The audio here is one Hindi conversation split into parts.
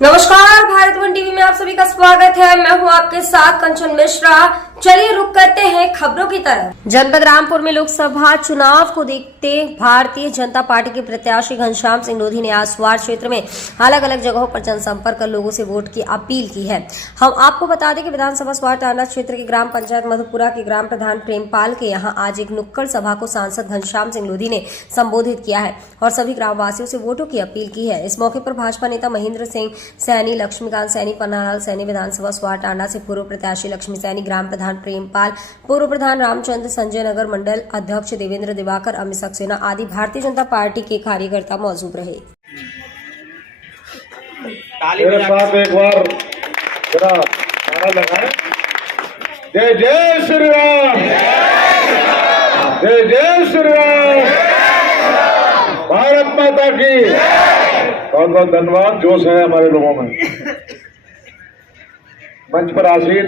नमस्कार, भारत वन टीवी में आप सभी का स्वागत है। मैं हूं आपके साथ कंचन मिश्रा। चलिए रुक करते हैं खबरों की तरफ। जनपद रामपुर में लोकसभा चुनाव को देखते भारतीय जनता पार्टी के प्रत्याशी घनश्याम सिंह लोधी ने आज स्वार क्षेत्र में अलग अलग जगहों पर जनसंपर्क कर लोगों से वोट की अपील की है। हम आपको बता दें कि विधानसभा स्वार टांडा क्षेत्र के ग्राम पंचायत मधुपुरा के ग्राम प्रधान प्रेमपाल के यहाँ आज एक नुक्कड़ सभा को सांसद घनश्याम सिंह लोधी ने संबोधित किया है और सभी ग्रामवासियों से वोटों की अपील की है। इस मौके पर भाजपा नेता महेंद्र सिंह सैनी, लक्ष्मीकांत सैनी, पन्नालाल सैनी, विधानसभा स्वार टांडा से पूर्व प्रत्याशी लक्ष्मी सैनी, ग्राम प्रधान प्रेमपाल, पूर्व प्रधान रामचंद्र, संजय नगर मंडल अध्यक्ष देवेंद्र दिवाकर, अमित सक्सेना आदि भारतीय जनता पार्टी के कार्यकर्ता मौजूद रहे। मेरे साथ एक बार जरा नारा लगाएं, जय जय श्री राम, जय जय श्री राम, भारत माता की। बहुत बहुत धन्यवाद। जोश है हमारे लोगों में। मंच पर आसीन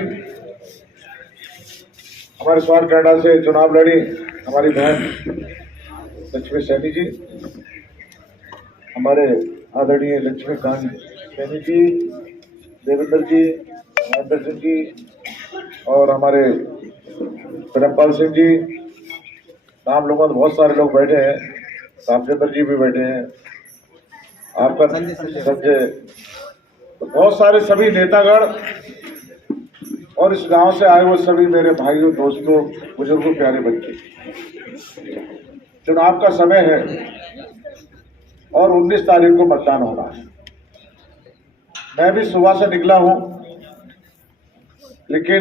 हमारे स्वार टांडा से चुनाव लड़ी हमारी बहन लक्ष्मी सैनी जी, हमारे आदरणीय लक्ष्मीकांत सैनी जी, देवेंद्र जी, महेंद्र सिंह जी और हमारे प्रेमपाल सिंह जी। नाम लोगों में बहुत सारे लोग बैठे हैं, रामचंद्र जी भी बैठे हैं, आपका संजय, तो बहुत सारे सभी नेतागण और इस गांव से आए हुए सभी मेरे भाइयों, दोस्तों, बुजुर्गों, प्यारे बच्चे। चुनाव का समय है और 19 तारीख को मतदान होना है। मैं भी सुबह से निकला हूं, लेकिन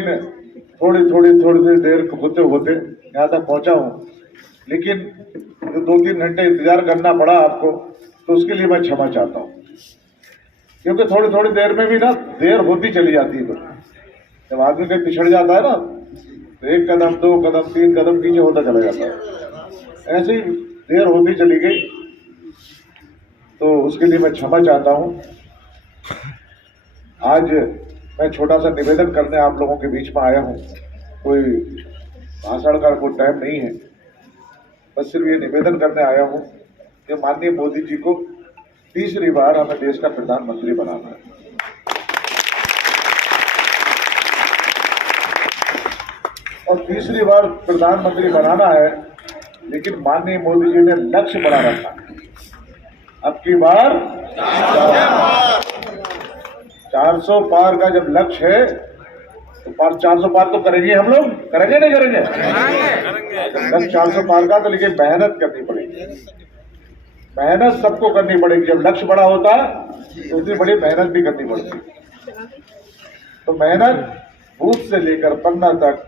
थोड़ी देर होते होते यहाँ तक पहुंचा हूं। लेकिन जो 2-3 घंटे इंतजार करना पड़ा आपको, तो उसके लिए मैं क्षमा चाहता हूं, क्योंकि थोड़ी देर में भी ना देर होती चली जाती है। जब आदमी कहीं पिछड़ जाता है ना, तो 1 कदम, 2 कदम, 3 कदम पीछे होता चला जाता है। ऐसे ही देर होती चली गई, तो उसके लिए मैं क्षमा चाहता हूं। आज मैं छोटा सा निवेदन करने आप लोगों के बीच में आया हूं। कोई भाषण का कोई टाइम नहीं है, बस सिर्फ ये निवेदन करने आया हूं कि माननीय मोदी जी को तीसरी बार हमें देश का प्रधानमंत्री बनाना है। और तीसरी बार प्रधानमंत्री बनाना है, लेकिन माननीय मोदी जी ने लक्ष्य बड़ा रखा है। अब की बार 400 पार का जब लक्ष्य है, तो 400 पार तो करेंगे हम लोग, करेंगे नहीं करेंगे? जब 400 पार का, तो लेकिन मेहनत करनी पड़ेगी। मेहनत सबको करनी पड़ेगी। जब लक्ष्य बड़ा होता है तो उतनी बड़ी मेहनत भी करनी पड़ती है। तो मेहनत बूथ से लेकर पन्ना तक,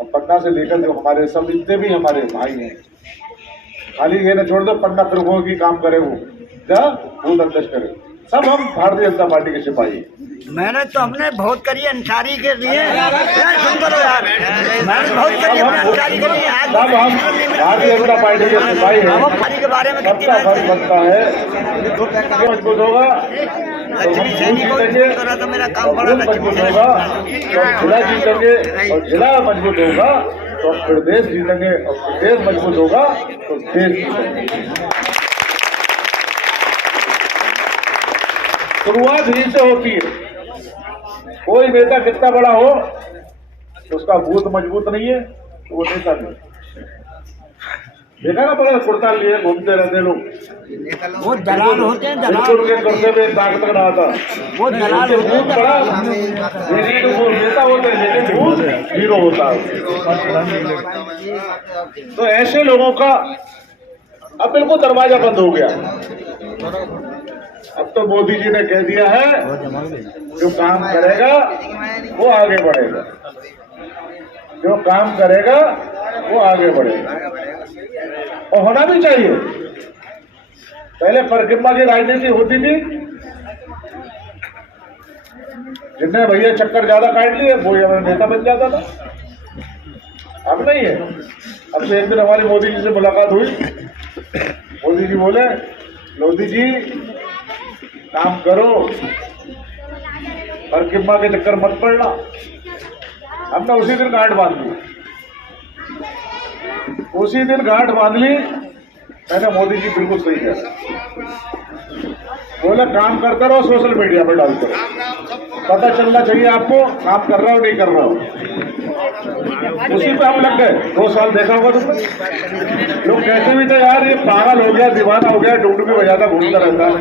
और पन्ना से लेकर जो हमारे सब जितने भी हमारे भाई हैं, खाली ये न छोड़ दो पन्ना प्रमुखों की काम करे, वो बूथ अध्यक्ष करे, सब हम भारतीय जनता पार्टी के सिपाही। मेहनत तो हमने बहुत करी है अंसारी के लिए। सुन करो यार, मेहनत बहुत करी है अंसारी के लिए। सब हम भारतीय जनता पार्टी के सिपाही हैं। के बारे में सबका फर्ज बनता है। मजबूत होगा तो हम जीतेंगे, मेरा काम बड़ा मजबूत होगा तो जिला जीतेंगे, और जिला मजबूत होगा तो प्रदेश जीतेंगे, और प्रदेश मजबूत होगा तो देश जीतेंगे। शुरुआत यहीं से होती है। कोई नेता कितना बड़ा हो, तो उसका बूथ मजबूत नहीं है तो वो नेता नहीं। देखा ना, बड़ा कुर्ता लिए घूमते रहते लोग, वो दलाल होते हैं। बिल्कुल के करते हुए ताकत का आता, वो दलाल होते हैं। बड़ा वो नेता होते हैं, लेकिन बूथ हीरो होता है। तो ऐसे लोगों का अब बिल्कुल दरवाजा बंद हो गया। अब तो मोदी जी ने कह दिया है, जो काम करेगा वो आगे बढ़ेगा, जो काम करेगा वो आगे बढ़ेगा, और होना भी चाहिए। पहले परकिम्मा की राजनीति होती थी, जिनने भैया चक्कर ज्यादा काट लिए वो नेता बन जाता था। अब नहीं है। अब तो एक दिन हमारी मोदी जी से मुलाकात हुई, मोदी जी बोले, लोधी जी काम करो, परकिम्मा के चक्कर मत पड़ना। हमने उसी दिन गांठ बांध ली, मैंने मोदी जी बिल्कुल सही कहा। बोले काम करते रहो, सोशल मीडिया पर डालते रहो, पता चलना चाहिए आपको काम कर रहा हो नहीं कर रहा हो। उसी पे हम लग गए। 2 साल देखा होगा तुमने, लोग कहते भी थे यार ये पागल हो गया, दीवाना हो गया, डुगडुगी बजाता घूमता रहता है,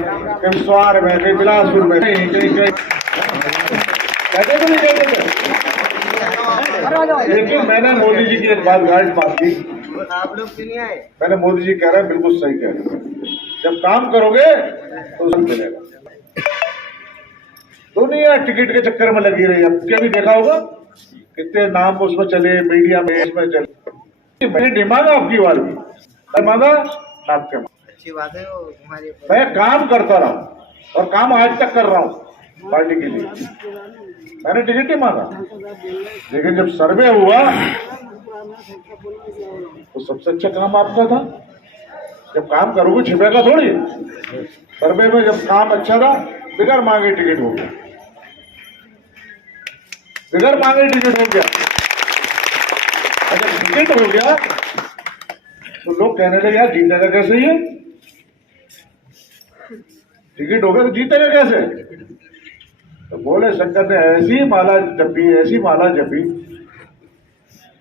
कहीं स्वार में, कहीं बिलासपुर में, कहीं कहीं कहीं कहते तो नहीं कहते थे। लेकिन मैंने मोदी जी की एक बात गाइड पास की, आप लोग क्यों नहीं आए? मैंने मोदी जी कह रहे हैं बिल्कुल सही कह रहे हैं, जब काम करोगे तो सब मिलेगा। दुनिया टिकट के चक्कर में लगी रही है। क्या भी देखा होगा कितने नाम उसमें चले, मीडिया में इसमें चले। मैंने डिमांड आपकी बार भी मांगा आपके, अच्छी बात है वो हमारी। मैं काम करता रहा और काम आज तक कर रहा हूँ पार्टी के लिए। मैंने टिकट नहीं मांगा, लेकिन जब सर्वे हुआ तो सबसे अच्छा काम आपका था। जब काम करोगे छिपेगा थोड़ी। सर्वे में जब काम अच्छा था, बिगर मांगे टिकट हो गया, बिगर मांगे टिकट हो गया। अगर टिकट हो गया तो लोग कहने लगे यार जीतेगा कैसे ये, टिकट हो गया तो जीतेगा कैसे। तो बोले शंकर ने ऐसी माला जपी, ऐसी माला जपी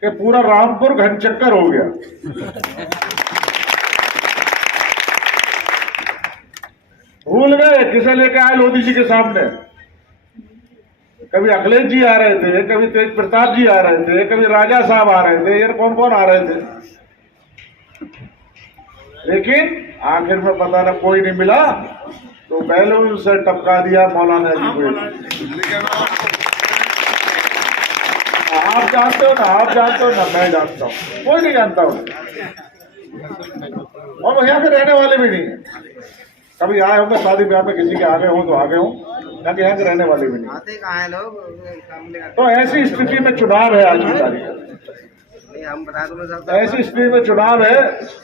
कि पूरा रामपुर घनचक्कर हो गया। भूल गए किसे लेके आए मोदी जी के सामने। कभी अखिलेश जी आ रहे थे, कभी तेज प्रताप जी आ रहे थे, कभी राजा साहब आ रहे थे, यार कौन कौन आ रहे थे। लेकिन आखिर में पता ना कोई नहीं मिला तो बैलून से टपका दिया मौलाना जी को। आप जानते हो ना, आप जानते हो ना, मैं जानता हूँ, कोई नहीं जानता हूँ। और वो यहाँ के रहने वाले भी नहीं है। कभी आए होंगे शादी ब्याह में, किसी के आगे हो तो आगे हो, ना कि यहाँ के रहने वाले भी नहीं। आते कहाँ हैं लोग? तो ऐसी स्थिति में चुनाव है आज की तारीख में। हम बता दो, ऐसी स्थिति में चुनाव है।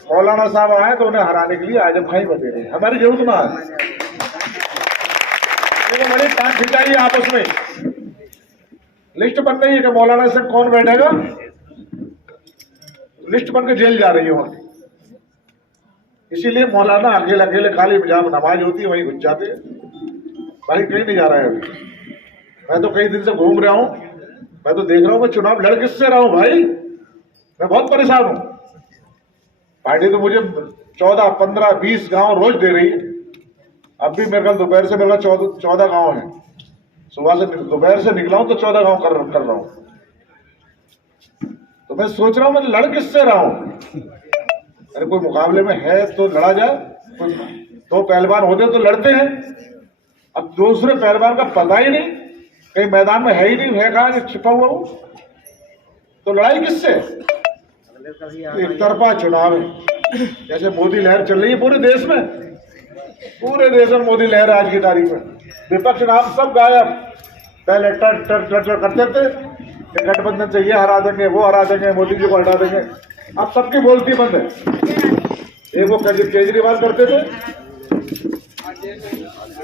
मौलाना साहब आए तो उन्हें हराने के लिए आजम खाई बते रहे। हमारी जरूरत ना है, बड़ी टांग खिंचाई है आपस में। लिस्ट बन रही है कि मौलाना से कौन बैठेगा, लिस्ट बन के जेल जा रही है वहां। इसीलिए मौलाना अकेले अकेले खाली जहां नमाज होती है वहीं घुस जाते हैं। भाई कहीं नहीं जा रहा है अभी। मैं तो कई दिन से घूम रहा हूं, मैं तो देख रहा हूं मैं चुनाव लड़ किससे रहा हूं भाई। मैं बहुत परेशान हूं। पार्टी तो मुझे 14, 15, 20 गांव रोज दे रही है। अब भी मेरे ख्याल दोपहर से मेरे 14 गांव है। सुबह से दोपहर से निकला हूं तो 14 गांव कर रहा हूं। तो मैं सोच रहा हूं मैं लड़ किससे रहा हूं। अरे कोई मुकाबले में है तो लड़ा जाए, दो पहलवान होते तो लड़ते हैं। अब दूसरे पहलवान का पता ही नहीं, कहीं मैदान में है ही नहीं, है कहाँ छिपा हुआ हूं, तो लड़ाई किससे। एक तरफा चुनाव है। जैसे मोदी लहर चल रही है पूरे देश में, पूरे देश में मोदी लहर आज की तारीख में। विपक्ष नाम सब गायब। पहले टर करते थे कि गठबंधन से ये हरा देंगे, वो हरा देंगे, मोदी जी को हटा देंगे। अब सबकी बोलती बंद है। एक वो केजरीवाल करते थे,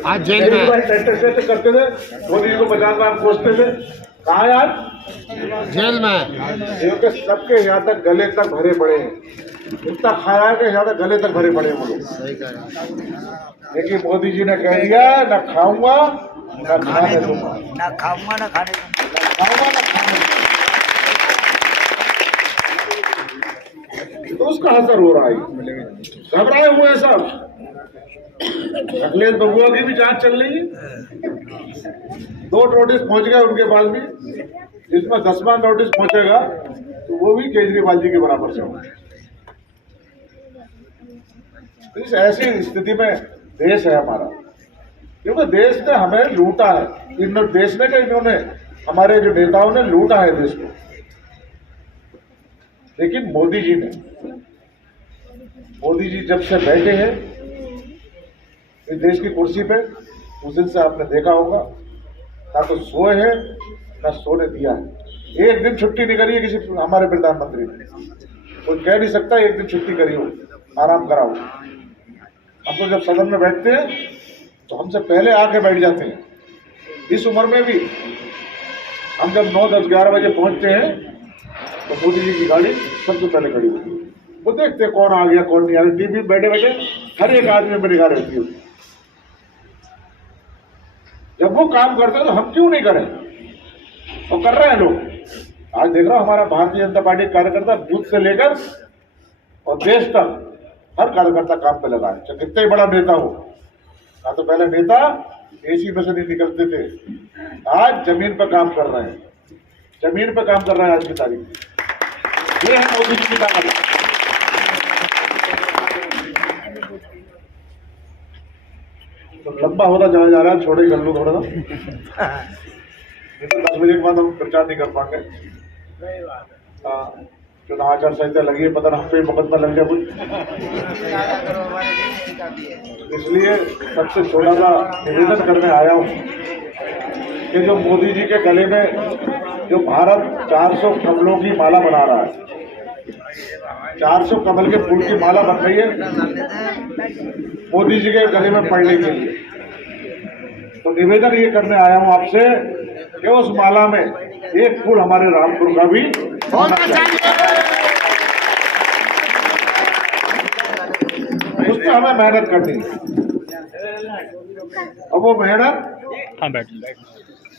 आज जेल में करते थे, मोदी जी को 50 लाख खोजते थे। कहाँ है आज? जेल में। क्योंकि सबके यहाँ तक गले तक भरे पड़े हैं। इतना खाया है कि यहाँ तक गले तक भरे पड़े हैं वो लोग। लेकिन मोदी जी ने कह दिया न खाऊंगा न खाने दूंगा, ना खाऊंगा ना खाने दूंगा, तो उसका असर हो रहा है। घबराए हुए हैं सब। अखिलेश बबुआ की भी जांच चल रही है। 2 नोटिस पहुंच गए उनके पास भी, जिसमें 10वां नोटिस पहुंचेगा तो वो भी केजरीवाल जी के बराबर से होगा। इस ऐसी स्थिति में देश है हमारा, क्योंकि देश ने हमें लूटा है। इन्होंने हमारे जो नेताओं ने लूटा है देश को। लेकिन मोदी जी जब से बैठे हैं इस देश की कुर्सी पे, उस दिन से आपने देखा होगा ना तो सोए हैं ना सोने दिया है। एक दिन छुट्टी नहीं करी है किसी हमारे प्रधानमंत्री ने। कोई कह नहीं सकता एक दिन छुट्टी करी हो, आराम कराओ। हम तो जब सदन में बैठते हैं तो हमसे पहले आके बैठ जाते हैं। इस उम्र में भी हम जब 9, 10, 11 बजे पहुंचते हैं तो मोदी जी की गाड़ी सबसे पहले खड़ी होती है। वो देखते कौन आ गया कौन नहीं आ गया। टीवी बैठे बैठे हर एक आदमी में निगाह रहती है। जब वो काम करते हैं तो हम क्यों नहीं करें? तो कर रहे हैं लोग। आज देख रहा हूं हमारा भारतीय जनता पार्टी कार्यकर्ता बूथ से लेकर और देश तक हर कार्यकर्ता काम पे लगा है, चाहे कितना ही बड़ा नेता हो। ना तो पहले नेता एसी में से नहीं निकलते थे, आज जमीन पर काम कर रहे हैं, जमीन पर काम कर रहे हैं आज की तारीख में। ये है मोदी जी की ताकत। तो लंबा होता चला जा रहा है, छोड़े कर लो थोड़ा सा, 10 बजे के बाद हम प्रचार नहीं कर पाएंगे। चुनाव आचार संहिता लगी है, पता ना हम पे मुकदमा लग गया कुछ, इसलिए सबसे छोटा सा निवेदन करने आया हूँ कि जो मोदी जी के गले में जो भारत 400 कमलों की माला बना रहा है, 400 कमल के फूल की माला बन रही है मोदी जी के गले में पड़ने के लिए। तो निवेदन ये करने आया हूं आपसे कि उस माला में एक फूल हमारे रामपुर का भी होना चाहिए। उसमें हमें मेहनत करनी है। अब वो मेहनत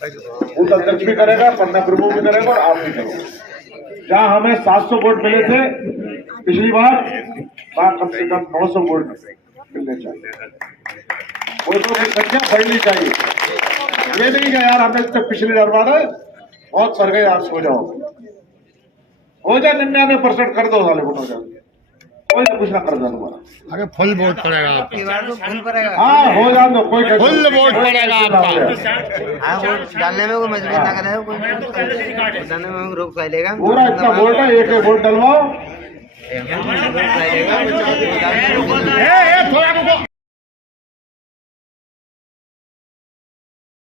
बूथ अध्यक्ष भी करेगा, पन्ना प्रमुख भी करेगा और आप भी करोगे। जहां हमें 700 वोट मिले थे पिछली बार, वहां कम से कम 900 वोट मिलने चाहिए। वोटों की संख्या बढ़नी चाहिए। ये नहीं कि यार हमने तक पिछली डरवा रहे बहुत सर गए, आप सो जाओ, हो जाए 99% कर दो साले वोट, हो जाए कोई ना कुछ ना कर दो हमारा। अरे फुल वोट पड़ेगा आपका। हाँ हो जाए दो, कोई फुल वोट पड़ेगा आपका। हाँ, वोट डालने में कोई मजबूरी ना करे, कोई डालने में रोक लेगा। पूरा इतना वोट है, एक वोट डलवाओ। रोक